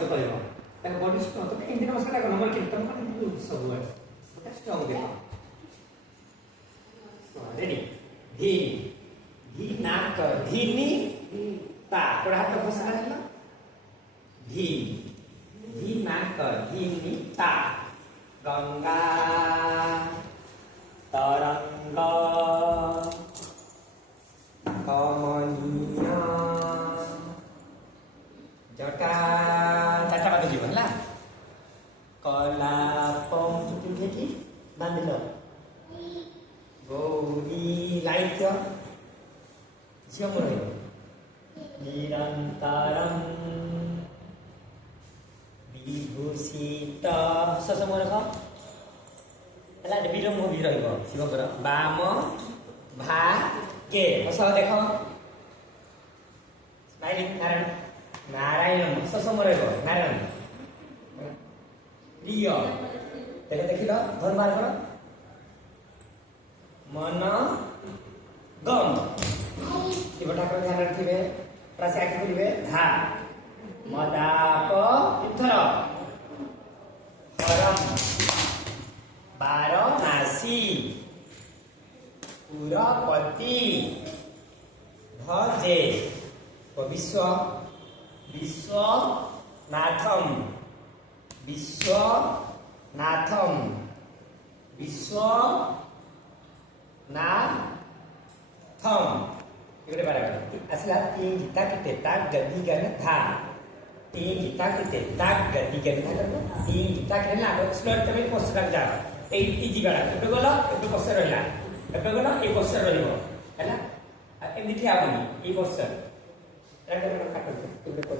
ସହିତ କରିବ ତାକୁ ବଡି ଷ୍ଟ୍ରଙ୍ଗ ତ ଏମିତି ନମସ୍କାର କର ନମ୍ବର କେତେ ତମ କଣ ସବୁ ବେଳେ ସେଟା ଷ୍ଟ୍ରଙ୍ଗ ଦେଖ रेडी धी धी नाक धीनी ता थोड़ा हाथ फसा लेना धी धी नाक धीनी ता गंगा तरंग कमनीय जटा जटा बात जीव है कलापम चुटी उठे बांधिल गौरी लाइट झील को निरंतरम विभूषित ससम रख है विलम्ब भी शिवकर बाम भा के हस देख स्माइलिंग नारायण नारायण ससम रह नारायण प्रिय देखिल धर्मार कौन मन गम शिव ठाकुर ध्यान रखिए प्रासी आखि खोलिए धा मदाप तीर्थर परम वाराणसी पुरपति भजे विश्व विश्वनाथम विश्वनाथम विश्व ना थम इकडे बघा असला तीन गीता किते ताक गदी गन था तीन गीता किते ताक गदी गन था करतो तीन गीता केले ना स्लोट तमे पोस्ट कर जा ए इजी गला एबे गला एबे पोस्टर रहला एबे गला ए पोस्टर रहइबो हैला एमि ठिया बनी ए पोस्टर एबे काटो एबे को